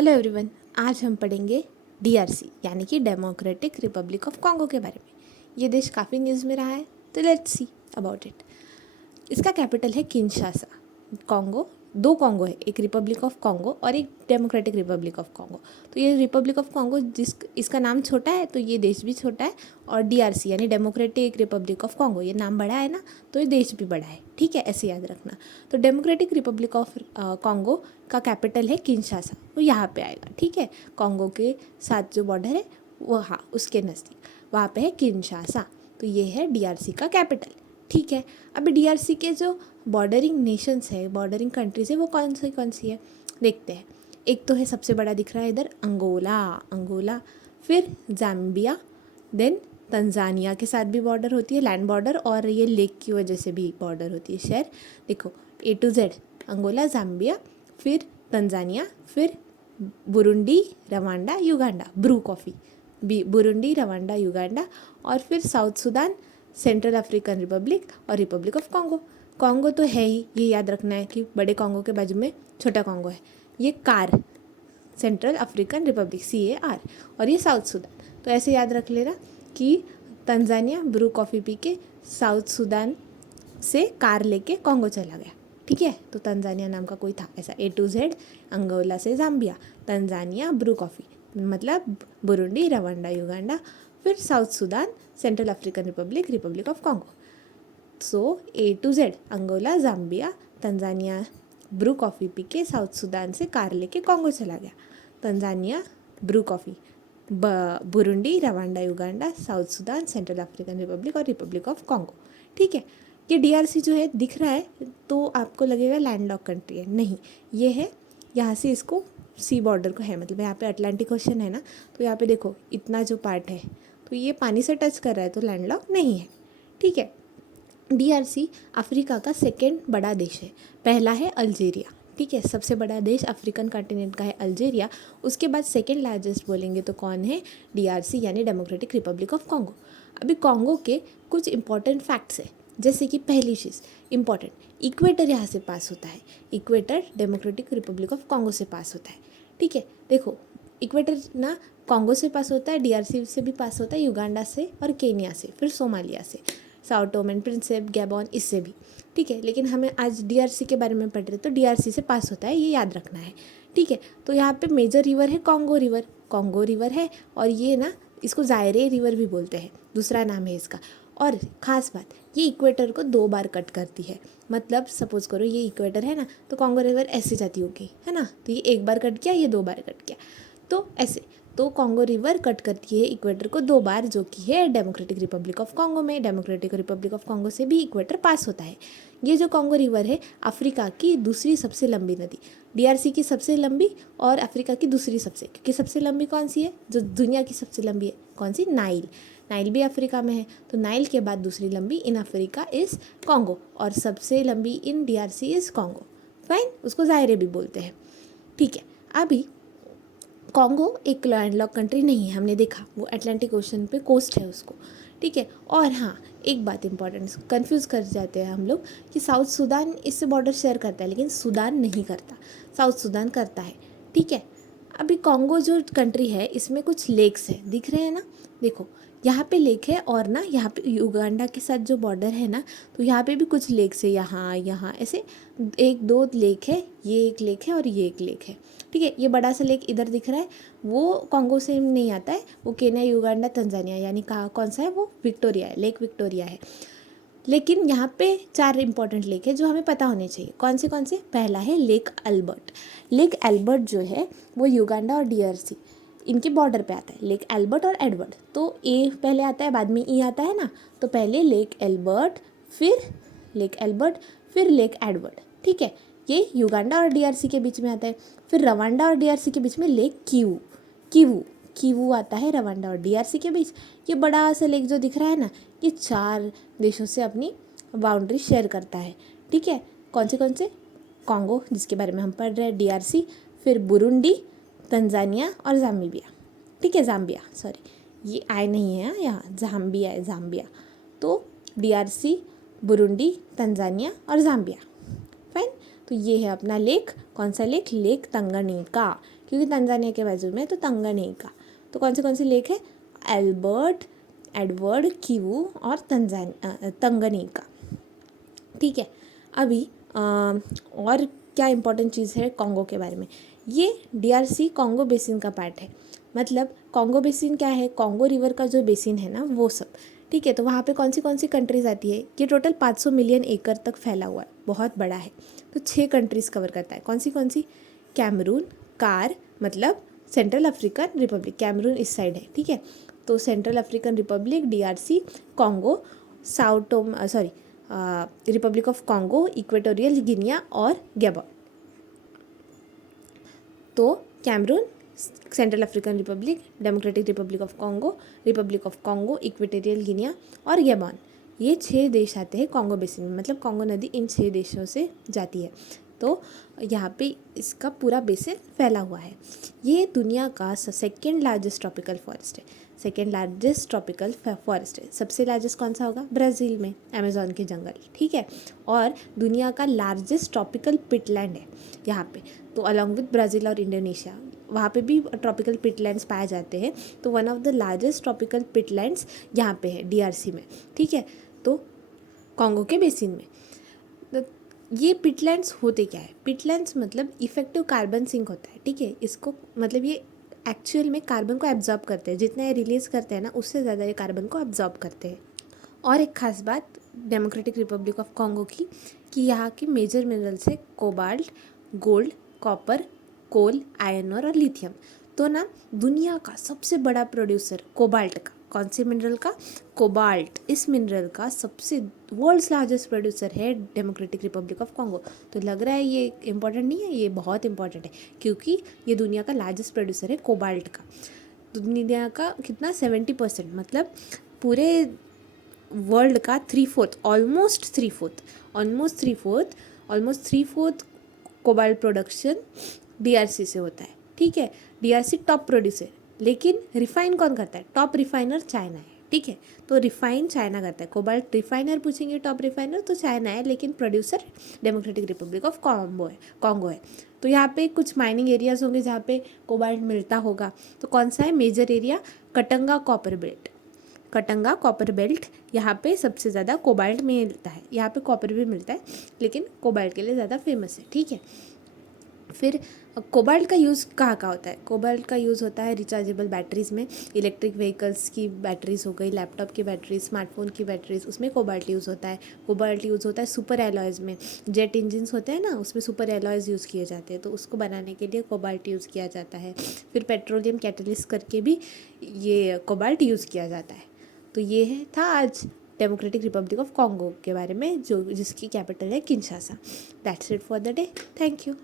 Hello everyone, आज हम पढ़ेंगे डीआरसी यानी कि डेमोक्रेटिक रिपब्लिक ऑफ कॉन्गो के बारे में। ये देश काफ़ी न्यूज़ में रहा है, तो लेट्स सी अबाउट इट। इसका कैपिटल है किंशासा। कॉन्गो, दो कॉन्गो है, एक रिपब्लिक ऑफ कॉन्गो और एक डेमोक्रेटिक रिपब्लिक ऑफ कॉन्गो। तो ये रिपब्लिक ऑफ कॉन्गो इसका नाम छोटा है तो ये देश भी छोटा है, और डीआरसी यानी डेमोक्रेटिक रिपब्लिक ऑफ कॉन्गो ये नाम बड़ा है ना, तो ये देश भी बड़ा है। ठीक है, ऐसे याद रखना। तो डेमोक्रेटिक रिपब्लिक ऑफ कॉन्गो का कैपिटल है किंशासा, वो यहाँ पे आएगा। ठीक है, कॉन्गो के साथ जो बॉर्डर है वो हाँ उसके नज़दीक वहाँ पे है किंशासा। तो ये है डीआरसी का कैपिटल। ठीक है, अभी डीआरसी के जो बॉर्डरिंग नेशंस है, बॉर्डरिंग कंट्रीज़ है, वो कौन सी है देखते हैं। एक तो है सबसे बड़ा दिख रहा है इधर अंगोला, फिर जाम्बिया, देन तंजानिया के साथ भी बॉर्डर होती है, लैंड बॉर्डर, और ये लेक की वजह से भी बॉर्डर होती है। शहर देखो A to Z, Angola, Zambia, फिर तंजानिया, फिर Burundi, Rwanda, Uganda, brew coffee, Burundi, Rwanda, Uganda, और फिर South Sudan, Central African Republic और रिपब्लिक ऑफ कॉन्गो। कॉन्गो तो है ही, ये याद रखना है कि बड़े कॉन्गो के बाजू में छोटा कॉन्गो है। ये सेंट्रल अफ्रीकन रिपब्लिक CAR, और ये साउथ सूडान। तो ऐसे याद रख लेना कि तंजानिया ब्रू कॉफ़ी पी के साउथ सूडान से कार लेके कॉन्गो चला गया। ठीक है, तो तंजानिया नाम का कोई था ऐसा। A to Z, अंगोला से जाम्बिया, तंजानिया, ब्रू कॉफ़ी, मतलब बुरुंडी, रवांडा, युगांडा, फिर South Sudan, Central African Republic, Republic of Congo. So A to Z, Angola, Zambia, Tanzania, brew coffee पी के साउथ सूडान से कार लेके Congo चला गया। Tanzania, brew coffee, Burundi, Rwanda, Uganda, South Sudan, Central African Republic और Republic of Congo. ठीक है, ये डीआरसी जो है दिख रहा है तो आपको लगेगा लैंडलॉक कंट्री है, नहीं, ये है यहाँ से इसको सी बॉर्डर को है, मतलब यहाँ पे अटलांटिक ओशन है ना, तो यहाँ पे देखो इतना जो पार्ट है तो ये पानी से टच कर रहा है, तो लैंडलॉक नहीं है। ठीक है, डीआरसी अफ्रीका का सेकेंड बड़ा देश है, पहला है अल्जीरिया। ठीक है, सबसे बड़ा देश अफ्रीकन कॉन्टिनेंट का है अल्जीरिया। उसके बाद सेकेंड लार्जेस्ट बोलेंगे तो कौन है, डीआरसी यानी डेमोक्रेटिक रिपब्लिक ऑफ कॉन्गो। अभी कॉन्गो के कुछ इंपॉर्टेंट फैक्ट्स है, जैसे कि पहली चीज़ इंपॉर्टेंट, इक्वेटर यहाँ से पास होता है, equator democratic Republic of Congo से पास होता है। ठीक है, देखो इक्वेटर ना कॉन्गो से पास होता है, डीआरसी से भी पास होता है, युगांडा से और केनिया से, फिर सोमालिया से, Sao Tome and Principe, Gabon, इससे भी। ठीक है, लेकिन हमें आज डीआरसी के बारे में पढ़ रहे तो डीआरसी से पास होता है, ये याद रखना है। ठीक है, तो यहाँ पे मेजर रिवर है कॉन्गो रिवर है, और ये ना इसको जायरे रिवर भी बोलते हैं, दूसरा नाम है इसका। और ख़ास बात, ये इक्वेटर को 2 बार कट करती है, मतलब सपोज करो ये इक्वेटर है ना, तो कॉन्गो रिवर ऐसे जाती होगी, है ना, तो ये 1 बार कट गया, ये 2 बार कट गया, तो ऐसे। तो कॉन्गो रिवर कट करती है इक्वेटर को 2 बार, जो कि है डेमोक्रेटिक रिपब्लिक ऑफ कॉन्गो में। डेमोक्रेटिक रिपब्लिक ऑफ कॉन्गो से भी इक्वेटर पास होता है। ये जो कॉन्गो रिवर है अफ्रीका की दूसरी सबसे लंबी नदी, डीआरसी की सबसे लंबी और अफ्रीका की दूसरी सबसे, क्योंकि सबसे लंबी कौन सी है, जो दुनिया की सबसे लंबी है, कौन सी, नाइल भी अफ्रीका में है, तो नाइल के बाद दूसरी लंबी इन अफ्रीका इज़ कॉन्गो, और सबसे लंबी इन डीआरसी इज़ कॉन्गो। फाइन, उसको जायरे भी बोलते हैं। ठीक है, अभी कॉन्गो एक लैंडलॉक कंट्री नहीं है, हमने देखा वो अटलांटिक ओशन पे कोस्ट है उसको। ठीक है, और हाँ एक बात इंपॉर्टेंट, कंफ्यूज कर जाते हैं हम लोग कि साउथ सूडान इससे बॉर्डर शेयर करता है, लेकिन सूडान नहीं करता, साउथ सूडान करता है। ठीक है, अभी कॉन्गो जो कंट्री है इसमें कुछ लेक्स है, दिख रहे हैं ना, देखो यहाँ पे लेक है, और ना यहाँ पे युगांडा के साथ जो बॉर्डर है ना, तो यहाँ पे भी कुछ लेक्स है, यहाँ ऐसे 1-2 लेक है, ये एक लेक है और ये एक लेक है। ठीक है, ये बड़ा सा लेक इधर दिख रहा है, वो कॉन्गो से नहीं आता है, वो केन्या, युगांडा, तंजानिया, यानी कहाँ कौन सा है, वो विक्टोरिया है, लेक विक्टोरिया है। लेकिन यहाँ पे 4 इंपॉर्टेंट लेक है जो हमें पता होने चाहिए। कौन से? पहला है लेक एल्बर्ट। लेक एल्बर्ट जो है वो युगांडा और डीआरसी इनके बॉर्डर पे आता है, लेक एल्बर्ट और एडवर्ड। तो ए पहले आता है, बाद में ई आता है ना, तो पहले लेक एल्बर्ट, फिर लेक एडवर्ड। ठीक है, ये युगांडा और डीआरसी के बीच में आता है। फिर रवांडा और डीआरसी के बीच में लेक किवू आता है, रवांडा और डीआरसी के बीच। ये बड़ा सा लेक जो दिख रहा है ना, ये 4 देशों से अपनी बाउंड्री शेयर करता है। ठीक है, कौन से? कॉन्गो, जिसके बारे में हम पढ़ रहे हैं, डीआरसी, फिर बुरुंडी, तंजानिया और जाम्बिया। ठीक है, ये आई नहीं है यहाँ, जाम्बिया है, जाम्बिया। तो डीआरसी, बुरुंडी, तंजानिया और जाम्बिया। फाइन, तो ये है अपना लेक, कौन सा लेक, लेक तंगनीका, क्योंकि तंजानिया के बाजू में है तो तंगानिका। तो कौन सी लेक है? एल्बर्ट, एडवर्ड, किवू और तंगानिका। ठीक है। अभी और क्या इंपॉर्टेंट चीज़ है कॉन्गो के बारे में? ये डीआरसी कॉन्गो बेसिन का पार्ट है। मतलब कॉन्गो बेसिन क्या है? कॉन्गो रिवर का जो बेसिन है ना वो सब। ठीक है। तो वहाँ पे कौन सी कंट्रीज़ आती है? ये टोटल 500 मिलियन एकड़ तक फैला हुआ है, बहुत बड़ा है। तो 6 कंट्रीज़ कवर करता है। कौन सी? कैमरून, कार मतलब सेंट्रल अफ्रीकन रिपब्लिक, कैमरून इस साइड है। ठीक है। तो Central African Republic, DRC, Congo, Republic of Congo, Equatorial Guinea और गैबॉन। तो Cameroon, Central African Republic, Democratic Republic of Congo, Republic of Congo, Equatorial Guinea और Gabon, ये 6 देश आते हैं कॉन्गो बेसिन में। मतलब कॉन्गो नदी इन 6 देशों से जाती है। तो यहाँ पे इसका पूरा बेसिन फैला हुआ है। ये दुनिया का सेकेंड लार्जेस्ट ट्रॉपिकल फॉरेस्ट है। सेकेंड लार्जेस्ट ट्रॉपिकल फॉरेस्ट है। सबसे लार्जेस्ट कौन सा होगा? ब्राज़ील में अमेज़न के जंगल। ठीक है। और दुनिया का लार्जेस्ट ट्रॉपिकल पिटलैंड है यहाँ पे। तो अलॉन्ग विद ब्राज़ील और इंडोनेशिया, वहाँ पे भी ट्रॉपिकल पिटलैंड्स पाए जाते हैं। तो one of the largest tropical peatlands यहाँ पे है डीआरसी में। ठीक है। तो कॉन्गो के बेसिन में तो ये पिटलैंड्स होते क्या है? पिटलैंड्स मतलब इफेक्टिव कार्बन सिंक होता है। ठीक है। इसको मतलब ये एक्चुअल में कार्बन को एब्जॉर्ब करते हैं। जितना ये रिलीज़ करते हैं ना उससे ज़्यादा ये कार्बन को एब्जॉर्ब करते हैं। और एक खास बात डेमोक्रेटिक रिपब्लिक ऑफ कॉन्गो की कि यहाँ की मेजर मिनरल्स है कोबाल्ट, गोल्ड, कॉपर, कोल, आयरन और लिथियम। तो ना दुनिया का सबसे बड़ा प्रोड्यूसर कोबाल्ट का, कौन से मिनरल का? कोबाल्ट। इस मिनरल का सबसे वर्ल्ड्स लार्जेस्ट प्रोड्यूसर है डेमोक्रेटिक रिपब्लिक ऑफ कॉन्गो। तो लग रहा है ये इंपॉर्टेंट नहीं है? ये बहुत इंपॉर्टेंट है क्योंकि ये दुनिया का लार्जेस्ट प्रोड्यूसर है कोबाल्ट का। दुनिया का कितना? 70%, मतलब पूरे वर्ल्ड का 3/4, almost three fourth cobalt production DRC से होता है। ठीक है। डीआरसी टॉप प्रोड्यूसर, लेकिन रिफाइन कौन करता है? टॉप रिफाइनर चाइना है। ठीक है। तो रिफाइन चाइना करता है। कोबाल्ट रिफाइनर पूछेंगे टॉप रिफाइनर तो चाइना है, लेकिन producer democratic Republic of Congo है। तो यहाँ पे कुछ माइनिंग एरियाज होंगे जहाँ पे कोबाल्ट मिलता होगा। तो कौन सा है major area? Katanga copper belt. यहाँ पे सबसे ज़्यादा कोबाल्ट मिलता है। यहाँ पे कॉपर भी मिलता है लेकिन कोबाल्ट के लिए ज़्यादा फेमस है। ठीक है। फिर कोबाल्ट का यूज़ कहाँ होता है? कोबाल्ट का यूज़ होता है रिचार्जेबल बैटरीज़ में। इलेक्ट्रिक व्हीकल्स की बैटरीज़ हो गई, लैपटॉप की बैटरीज, स्मार्टफोन की बैटरीज, उसमें कोबाल्ट यूज़ होता है। कोबाल्ट यूज़ होता है सुपर एलॉयज़ में। जेट इंजन्स होते हैं ना, उसमें सुपर एलॉयज़ यूज़ किए जाते हैं, तो उसको बनाने के लिए कोबाल्ट यूज़ किया जाता है। फिर पेट्रोलियम कैटलिस्ट करके भी ये कोबाल्ट यूज़ किया जाता है। तो ये था आज डेमोक्रेटिक रिपब्लिक ऑफ कॉन्गो के बारे में, जिसकी कैपिटल है Kinshasa. That's it for the day. Thank you.